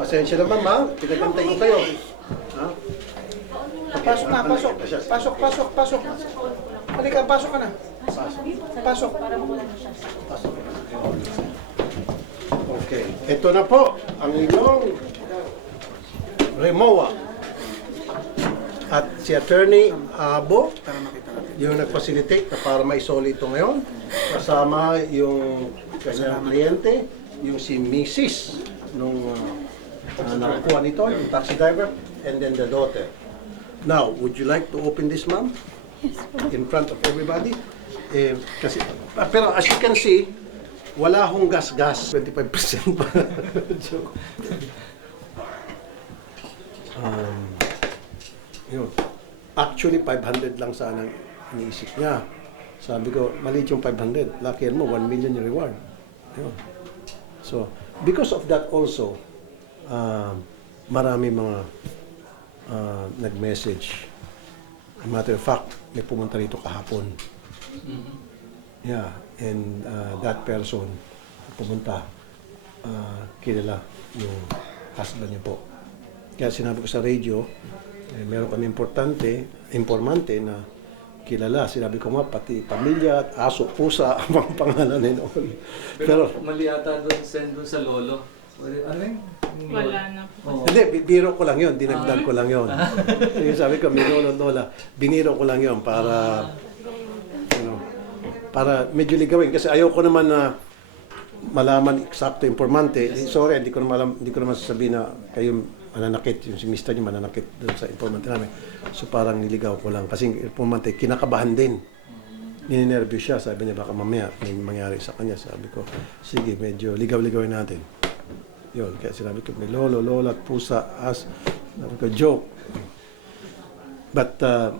Pasensya naman, ma'am. Pinagantay ko kayo. Ha? Pasok na, pasok. Pasok, pasok, pasok. Halika, pasok ka na. Pasok. Pasok. Okay. Ito na po ang inyong Remoa. At si Attorney Abo, yung nag-facilitate na para maisoli ito ngayon. Kasama yung kanyang kliyente, yung si Mrs. nung uh, nakakuha nito, yung taxi driver, and then the daughter. Now, would you like to open this, ma'am? In front of everybody? Eh, kasi, ah, pero as you can see, wala hong gas-gas. 25% pa. Joke. um, yun. Actually, 500 lang sana ang iniisip niya. Sabi ko, maliit yung 500. Lucky mo, 1 million yung reward. Yun. So, because of that also, um, marami mga uh, nag-message. Matter of fact, may pumunta rito kahapon. Yeah, and uh, that person pumunta, uh, kilala yung husband niya po. Kaya sinabi ko sa radio, eh, meron kami importante, informante na kilala. Sinabi ko nga, pati pamilya at aso, pusa, ang mga pangalan and all. Pero, Pero, mali ata doon send doon sa lolo. Ano yun? Wala na po. Hindi, bi- biro ko lang yun, dinagdag ko lang yun. Yung sabi ko, may lolo lola, biniro ko lang yun para, you know, para medyo ligawin. Kasi ayaw ko naman na malaman eksakto informante. Eh, Sorry, hindi ko naman, alam- hindi ko naman sasabihin na kayo mananakit, yung si Mr. niyo mananakit doon sa informante namin. So parang niligaw ko lang. Kasi yung informante, kinakabahan din. Ninenervous siya. Sabi niya, baka mamaya may mangyari sa kanya. Sabi ko, sige, medyo ligaw-ligawin natin. Yun, kaya sinabi ko, may lolo, lola, at pusa, as. Sabi ko, joke. But, uh,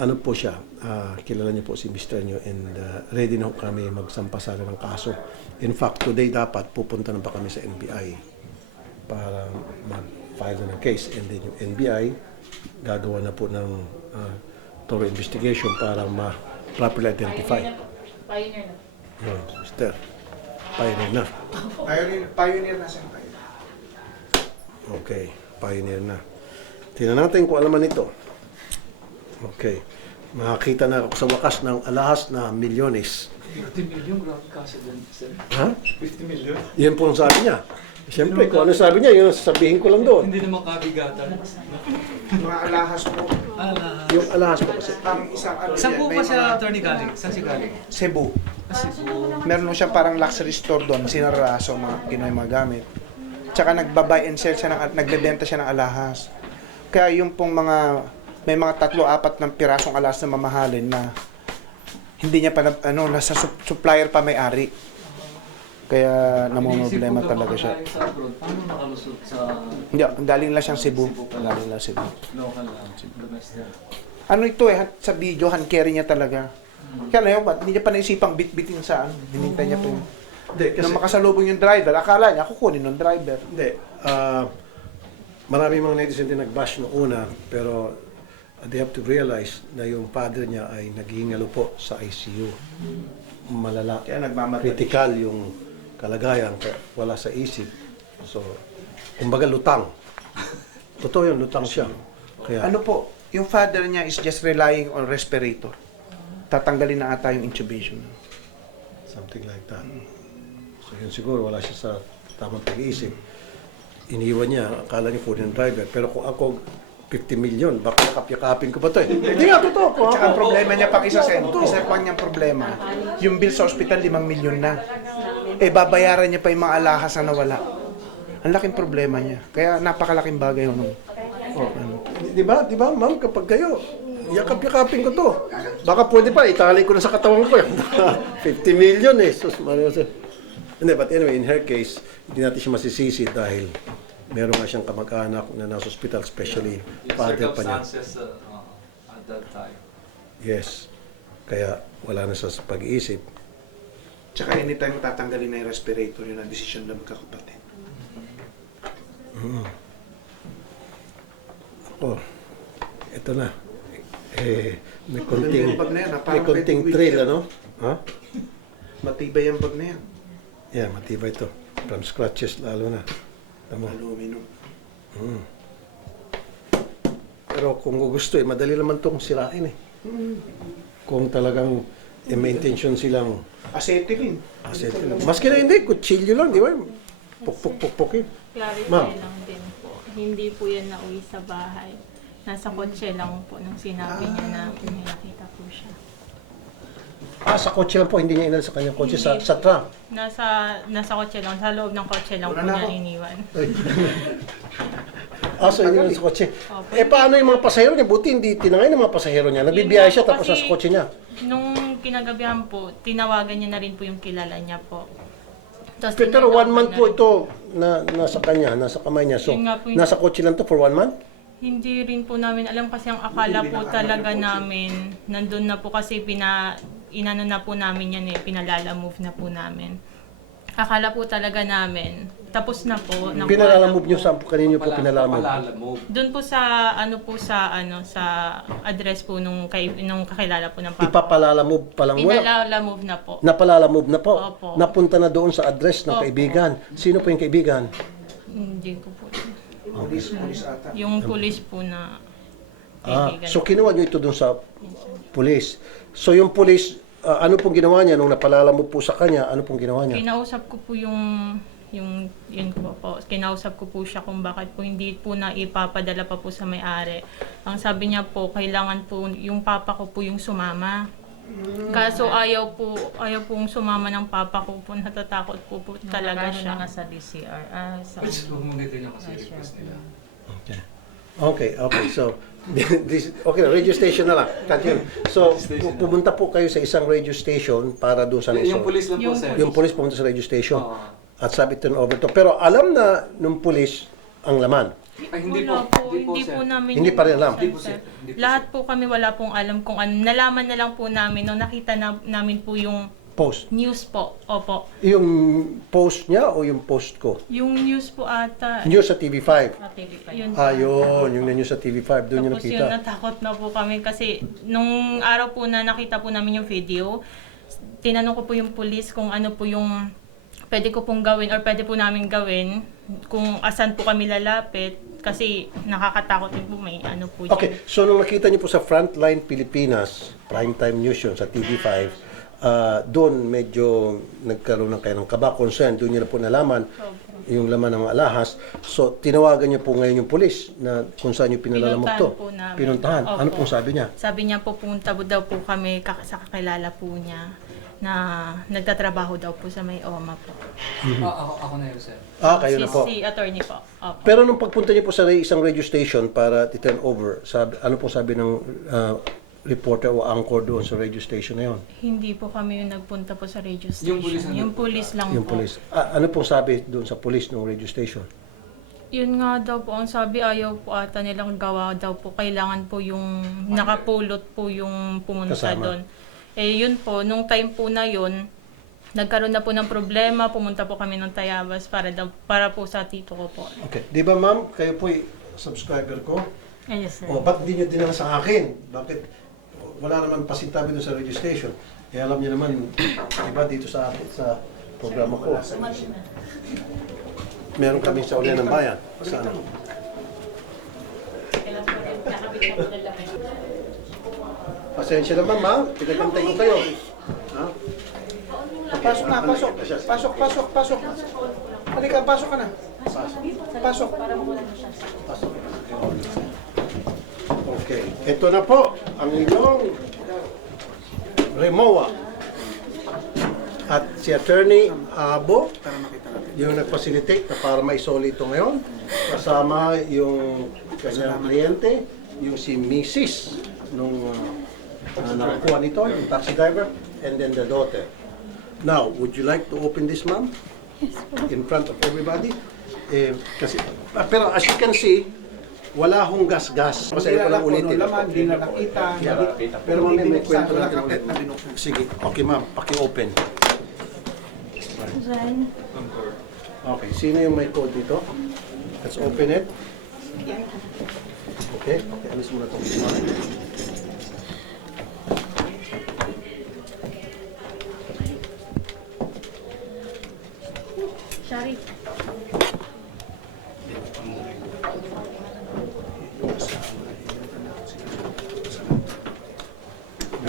ano po siya, ah, kilala niyo po si Mr. niyo and uh, ready na ho kami magsampasala ng kaso. In fact, today dapat pupunta na pa kami sa NBI para mag-file na ng case. And then yung NBI, gagawa na po ng uh, thorough investigation para ma-properly identify. Pioneer na. Yun, Mr. Pioneer na. Pioneer, pioneer na siya. Okay, pioneer na. Tingnan natin kung alaman ito. Okay. Makakita na ako sa wakas ng alahas na milyones. 50 million, grabe kasi doon, sir. Ha? 50 million? Yan po ang sabi niya. Siyempre, kung ano sabi niya, yun ang sasabihin ko lang doon. Hindi naman kabigatan. Mga alahas po. Ah, Yung alahas po kasi. Ang isang ano saan yan, po may ba siya mga- attorney galing? Saan siya galing? Cebu. Kasi po, Meron siyang parang luxury store doon, sinaraso mga Pinoy mga gamit. Tsaka nagba-buy and sell siya ng nagbebenta siya ng alahas. Kaya yung pong mga may mga tatlo apat ng pirasong alahas na mamahalin na hindi niya pa na, ano nasa sup- supplier pa may-ari. Kaya namomroblema talaga siya. paano nakalusot sa Hindi, galing lang siyang Cebu. Galing lang Cebu. local lang, domestic? Ano ito eh, sa video, hand carry niya talaga. Kaya na yun, hindi niya pa naisipang bit-bitin sa ano. Hinintay niya pa yun. Hindi, kasi, Nung makasalubong yung driver, akala niya kukunin ng driver. hindi. ah, marami mga netizen din nag-bash noong una, pero uh, they have to realize na yung father niya ay naghihingalo po sa ICU. Malala. Kaya nagmamadali. critical yung kalagayan, kaya wala sa isip. So, kumbaga lutang. Totoo yun, lutang siya. Kaya, Ano po, yung father niya is just relying on respirator. Tatanggalin na ata yung intubation. something like that. So, yun siguro, wala siya sa tamang pag-iisip. Iniwan niya, akala niya ng driver. Pero kung ako, 50 million, baka nakapyakapin ko ba ito eh? Hindi nga, totoo po. Tsaka ang problema niya pang isa sen, isa pa niyang problema, yung bill sa ospital 5 milyon na. Eh babayaran niya pa yung mga alahas na nawala. Ang laking problema niya. Kaya napakalaking bagay yun. Oh, di di ba, di ba, ma'am, kapag kayo, yakap-yakapin ko to. Baka pwede pa, itali ko na sa katawan ko. eh. 50 million eh. Sus, Mario. sus. Hindi, but anyway, in her case, hindi natin siya masisisi dahil meron nga siyang kamag-anak na nasa hospital, especially Yung father pa niya. circumstances uh, uh, at that time. Yes. Kaya wala na sa pag-iisip. Tsaka anytime tatanggalin na yung respirator, yun ang desisyon ng magkakapatid. Oh, ito na. Eh, may konting, na yan, ha? may konting trail, ano? Ha? Matibay ang bag na yan. Yeah, matibay ito. From scratches lalo na. Tama. Aluminum. Pero kung gusto eh, madali naman tong sirain eh. Kung talagang eh, may intention silang Acetylene. acetylene. Maski na hindi, kutsilyo lang, di ba? Puk-puk-puk-pukin. Clarify Ma'am. lang din po. Hindi po yan nauwi sa bahay. Nasa kotse lang po nung sinabi niya na may nakita po siya. Ah, sa kotse lang po, hindi niya inal sa kanyang kotse, sa, Hindi. sa trunk. Nasa nasa kotse lang, sa loob ng kotse lang po Wala na niya ako. iniwan. Ah, so hindi sa kotse. Opo. Eh, paano yung mga pasahero niya? Buti hindi tinangay ng mga pasahero niya. Nagbibiyahe siya tapos Kasi- sa kotse niya. Nung kinagabihan po, tinawagan niya na rin po yung kilala niya po. Tapos Pero, pero one month na po ito na nasa kanya, nasa kamay niya. So, Yun nga po yung- nasa kotse lang to for one month? Hindi rin po namin alam kasi ang akala po talaga namin, nandun na po kasi pina, inano na po namin yan eh, pinalala move na po namin. Akala po talaga namin, tapos na po. nakuha Pinalala na move po. niyo sa kanino po pinalala move? Palalamove. Doon po sa ano po sa ano sa address po nung kay nung kakilala po ng papa. Ipapalala move pa lang. Wala, Pinalala move na po. napalala move na po. Opo. Napunta na doon sa address ng Opo. kaibigan. Sino po yung kaibigan? Hindi ko po. Yung police po na Ah, kaibigan. so kinuha niyo ito doon sa police. So yung police, ah, ano pong ginawa niya nung napalala mo po sa kanya? Ano pong ginawa niya? Kinausap ko po yung yung yun ko po. Kinausap ko po siya kung bakit po hindi po na ipapadala pa po sa may-ari. Ang sabi niya po, kailangan po yung papa ko po yung sumama. Kaso ayaw po, ayaw pong sumama ng papa ko po, natatakot po, po talaga Nagano siya. na nga sa DCR. Ah, sa... Which bumagay niya kasi request nila. Okay. Okay, okay. So, this, okay, radio station na lang. Continue. So, pu- pumunta po kayo sa isang radio station para doon sa Yung police lang po, Yung sir. Yung police pumunta sa radio station. Oo. At sabi turn over to. Pero alam na nung police ang laman. Ay, hindi wala po. po, Hindi po, hindi sir. po namin Hindi yun pa rin alam. Hindi po, sir. Hindi po, Lahat po kami wala pong alam kung ano. Nalaman na lang po namin nung nakita na, namin po yung Post. news po. Opo. Yung post niya o yung post ko? Yung news po ata. News sa TV5. Sa TV5. Yun Ah, yun. Yung news sa TV5. Doon yung Tapos yun, nakita. natakot na po kami kasi nung araw po na nakita po namin yung video, tinanong ko po yung police kung ano po yung pwede ko pong gawin or pwede po namin gawin kung asan po kami lalapit kasi nakakatakot din po may ano po dyan. Okay, so nung nakita niyo po sa Frontline Pilipinas, primetime news yun sa TV5, ah, doon medyo nagkaroon ng kayo ng kaba, concern, doon niyo na po nalaman yung laman ng alahas. So, tinawagan niyo po ngayon yung pulis na kung saan niyo pinalalamog to. Pinuntahan po namin. Pinuntahan. Ano Opo. pong sabi niya? Sabi niya po pumunta po daw po kami sa kakilala po niya na nagtatrabaho daw po sa may OMA po. Ah, ako, ako na yun, sir. Ah, kayo si, na po. si attorney po. Opo. Pero nung pagpunta niyo po sa isang radio station para i-turn over, sabi, ano pong sabi ng ah, reporter o anchor doon sa radio station na yun? Hindi po kami yung nagpunta po sa radio station. Yung police ang Yung police lang Yung po. police. Ah, ano pong sabi doon sa police ng radio station? Yun nga daw po, ang sabi ayaw po ata nilang gawa daw po. Kailangan po yung nakapulot po yung pumunta Kasama. doon. Eh yun po, nung time po na yun, nagkaroon na po ng problema, pumunta po kami ng Tayabas para, daw, para po sa tito ko po. Okay. Di ba ma'am, kayo po subscriber ko? Yes, sir. O, ba't di nyo dinala sa akin? Bakit wala naman pasintabi doon sa radio station? Eh, alam niyo naman, iba dito sa akin, sa programa ko. Meron kami sa ulian ng bayan. Sa ano? Pasensya naman, ma'am. Pinagantay ko kayo. Ha? Pasok na, pasok. Pasok, pasok, pasok. Halika, pasok ka na. Pasok. Pasok. Okay. Ito na po ang inyong Remoa. At si Attorney Abo, yung nag-facilitate na para maisoli ito ngayon. Kasama yung kanyang kliyente, yung si Mrs. nung uh, uh, nakakuha nito, yung taxi driver, and then the daughter. Now, would you like to open this, ma'am? In front of everybody? Eh, kasi, ah, pero as you can see, wala hong gas-gas. Hindi Masaya ko lang ulitin. ulitin. Laman, hindi na nakita. Hindi, Pero ma'am, may kwento natin ulit. Sige, okay ma'am, paki-open. Okay, sino yung may code dito? Let's open it. Okay, okay, alis muna ito.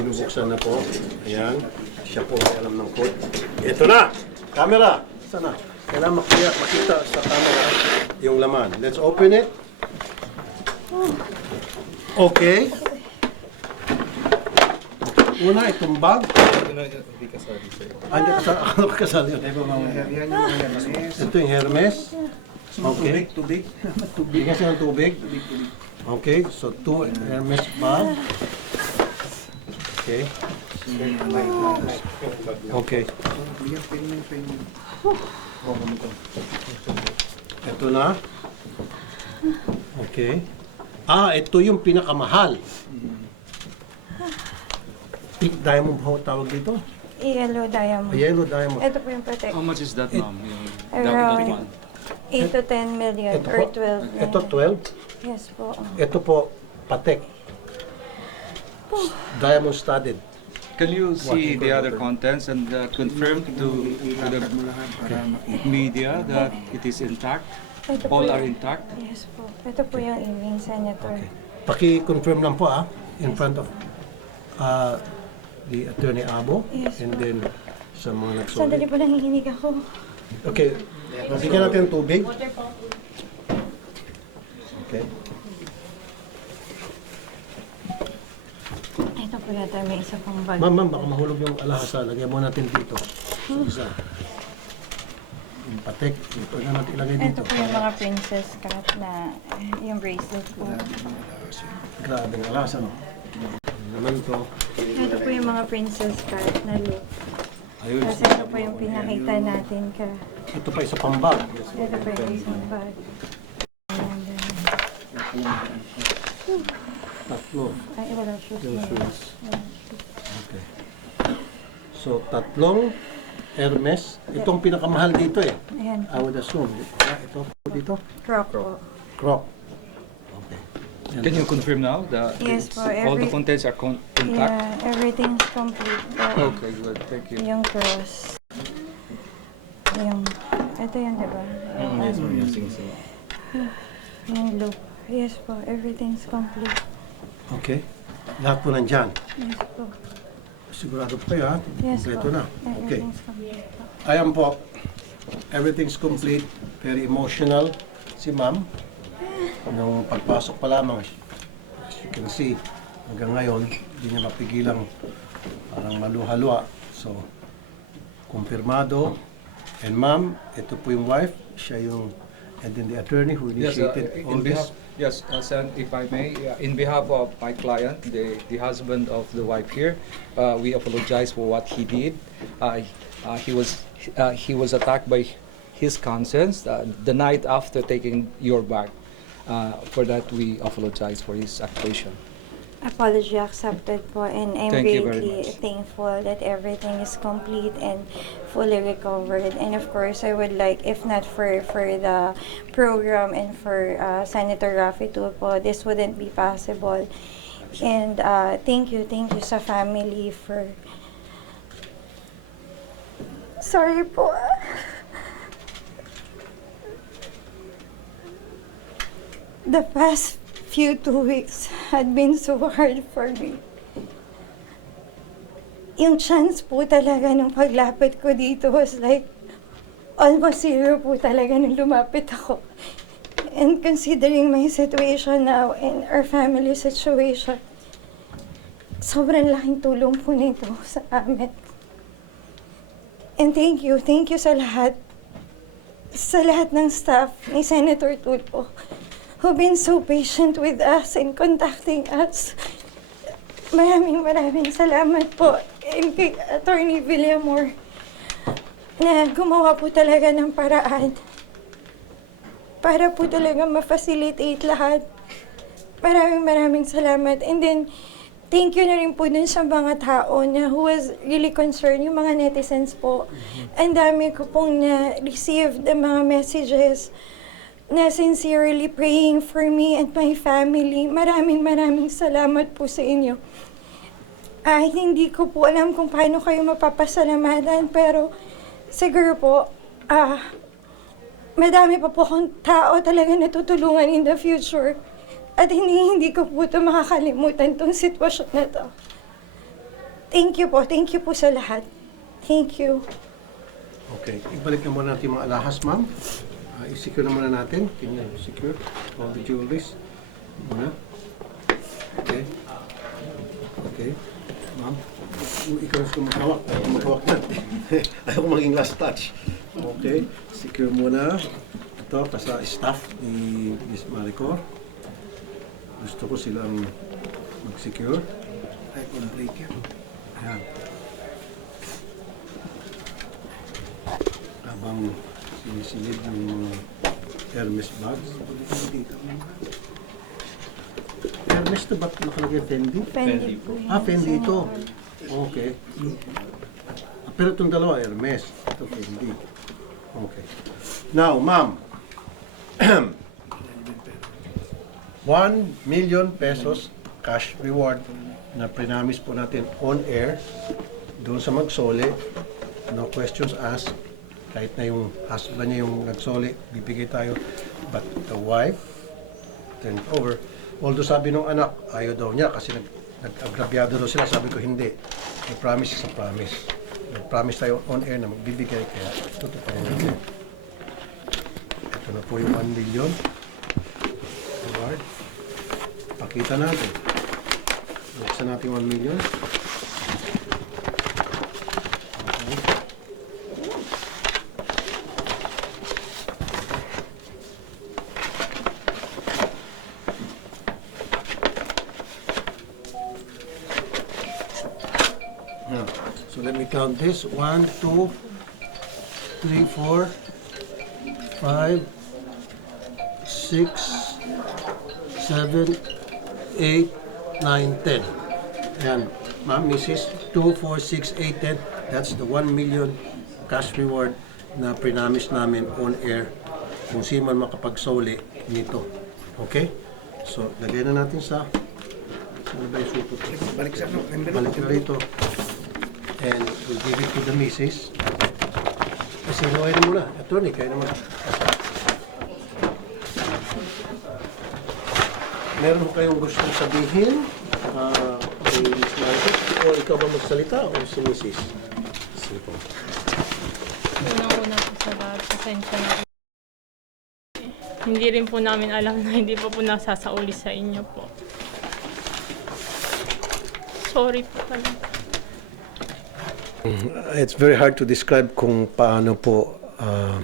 Buksan na po. Ayan. Siya po ay alam ng code. Ito na! Camera! Sana? Kailangan makita, makita sa camera yung laman. Let's open it. Okay. Una, itong bag. Hindi ka sorry, sir. Ah, hindi kasali. Akala ko kasali yun. Yan yung Hermes. Ito yung Hermes. Okay. Tubig. Bigyan siya ng tubig. Okay, so two Hermes bag. Okay. Okay. Ito na. Okay. Ah, ito yung pinakamahal. Pink diamond ba ang tawag dito? Yellow diamond. Yellow diamond. Ito po yung protect. How much is that, ma'am? Yung, that, Around that one? 8 to 10 million Ito or po, 12 million. ito 12. Yes po. Ito po, patek. Diamond studded. Can you see the other contents and uh, confirm to, to the media that it is intact? Ito po All are intact? Yes po. Ito po yung evening senator. Paki-confirm lang po ah, in front of uh, the Attorney Abo Yes, and then sa mga Sandali nagsulit. po nanginginig ako. Okay, bigyan natin ng tubig. Okay. Po yata may isa pang bag. Ma'am, ma'am, baka mahulog yung alahasa. Lagyan mo natin dito. Isa. Yung patek, ito na natin ilagay Ito dito. po yung mga princess cut na yung bracelet po. Grabe ang alahasa, no? Naman to? Ito po yung mga princess cut na look. Ayun. Kasi ito po yung pinakita natin ka. Ito pa isa pang bag. Ito po yung isang bag. Then, Tatlo. ay, wala shoes Yung na. shoes. Okay. So, tatlong Hermes. Itong pinakamahal dito eh. Ayan, I would assume. Ah, Ito po dito. crop po. Croc. Okay. Can you confirm now that Yes it's- po, all the every- contents are con- intact? Yeah, everything's complete po. Okay, good. Thank you. Yung cross. Yung, ito yun, di ba? Yung, ano, yung loop. Yes po, everything's complete. Okay. Lahat po nandyan. Yes po. Sigurado po kayo ha? Yes Kompleto po. na. Okay. Everything's complete po. Ayan po. Everything's complete. Very emotional si ma'am. Nung pagpasok pa lamang, as you can see, hanggang ngayon, hindi niya mapigilang parang maluhalwa. So, kumpirmado. And ma'am, ito po yung wife. Siya yung, and then the attorney who Yes, uh, initiated all behalf, this. Yes, uh, Sen, if I may, uh, in behalf of my client, the, the husband of the wife here, uh, we apologize for what he did. Uh, uh, he was, uh, he was attacked by his conscience uh, the night after taking your bag. Uh, for that, we apologize for his accusation. Apology accepted po and I'm Thank you very greatly much. thankful that everything is complete and fully recovered. And of course, I would like, if not for, for the program and for uh, Senator Rafi Tulfo, this wouldn't be possible. And uh, thank you, thank you sa family for... Sorry po. The past few two weeks had been so hard for me. Yung chance po talaga nung paglapit ko dito was like almost zero po talaga nung lumapit ako. And considering my situation now and our family situation, sobrang laking tulong po nito sa amin. And thank you, thank you sa lahat. Sa lahat ng staff ni Senator Tulfo who've been so patient with us and contacting us. Maraming maraming salamat po. And kay Attorney Villamor na gumawa po talaga ng paraan para po talaga ma-facilitate lahat. Maraming maraming salamat. And then, thank you na rin po dun sa mga tao na who was really concerned, yung mga netizens po. Ang dami ko pong na-receive ng mga messages na sincerely praying for me and my family. Maraming maraming salamat po sa inyo. Ay, hindi ko po alam kung paano kayo mapapasalamatan, pero siguro po, ah, madami pa po akong tao talaga na tutulungan in the future. At hindi, hindi ko po ito makakalimutan tong sitwasyon na to. Thank you po. Thank you po sa lahat. Thank you. Okay, ibalik na muna natin mga alahas, ma'am. Uh, i-secure na muna natin. You secure all the jewelries? Muna. Okay. Okay. Ma'am, ikaw na. Ayaw maghawak na. Ayaw ko maging last touch. Okay. Secure muna. Ito, kasa staff ni Miss Maricor. Gusto ko silang mag-secure. Ay, kung break yan. Ayan. Habang sinisilid ng mga Hermes bags. Hermes na ba't nakalagay Fendi? Fendi po. Ah, Fendi ito. Okay. Ah, Pero itong dalawa, Hermes. Ito Fendi. Okay. Now, ma'am. 1 million pesos cash reward na prinamis po natin on air doon sa magsoli. No questions asked. Kahit na yung husband niya yung nagsoli, bibigay tayo. But the wife, turned over. Although sabi nung anak, ayaw daw niya kasi nag, nag-agrabyado daw sila. Sabi ko, hindi. A promise is promise. Nag-promise tayo on air na magbibigay kaya tutuparin natin. Ito na po yung 1 million. Reward. Pakita natin. Buksan natin 1 million. Okay. Now, so let me count this. One, two, three, four, five, six, seven, eight, nine, ten. Ayan, ma'am, Mrs. 2, 4, 6, 8, 10. That's the 1 million cash reward na prinamis namin on air kung sino man makapagsoli nito. Okay? So, lagay na natin sa ano ba yung supot? Balik sa. Balik na rito. And we'll give it to the missus. Kasi na muna. Attorney, kayo naman. Meron kayong gustong sabihin ah, kay Miss Marcos? O ikaw ba magsalita o si Mrs.? Sige po. Unang-una po sa lahat, pasensya na. Hindi rin po namin alam na hindi pa po nasasauli sa inyo po. Sorry po talaga. It's very hard to describe kung paano po, ah,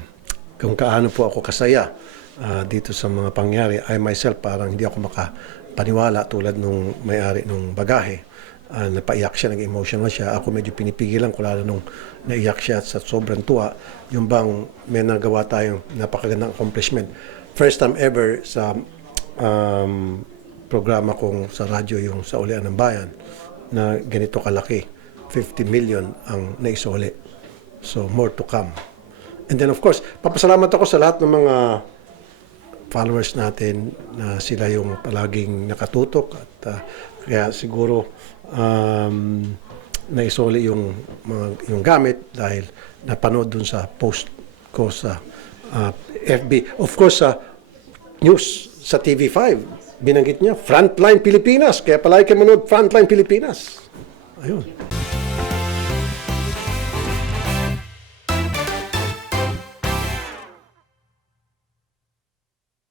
kung kaano po ako kasaya ah, dito sa mga pangyari. I myself parang hindi ako makapaniwala tulad nung may-ari nung bagahe. Ah, napaiyak siya, nag-emotional siya. Ako medyo pinipigilan ko lalo nung naiyak siya sa sobrang tuwa. Yung bang may nagawa tayong napakagandang accomplishment. First time ever sa um, programa kong sa radyo yung sa Ulian ng Bayan na ganito kalaki. 50 million ang naisoli. So, more to come. And then, of course, papasalamat ako sa lahat ng mga followers natin na sila yung palaging nakatutok at ah, kaya siguro um, naisoli yung mga yung gamit dahil napanood dun sa post ko sa ah, FB. Of course, sa news sa TV5, binanggit niya, Frontline Pilipinas. Kaya palagi kayo manood Frontline Pilipinas. Ayun.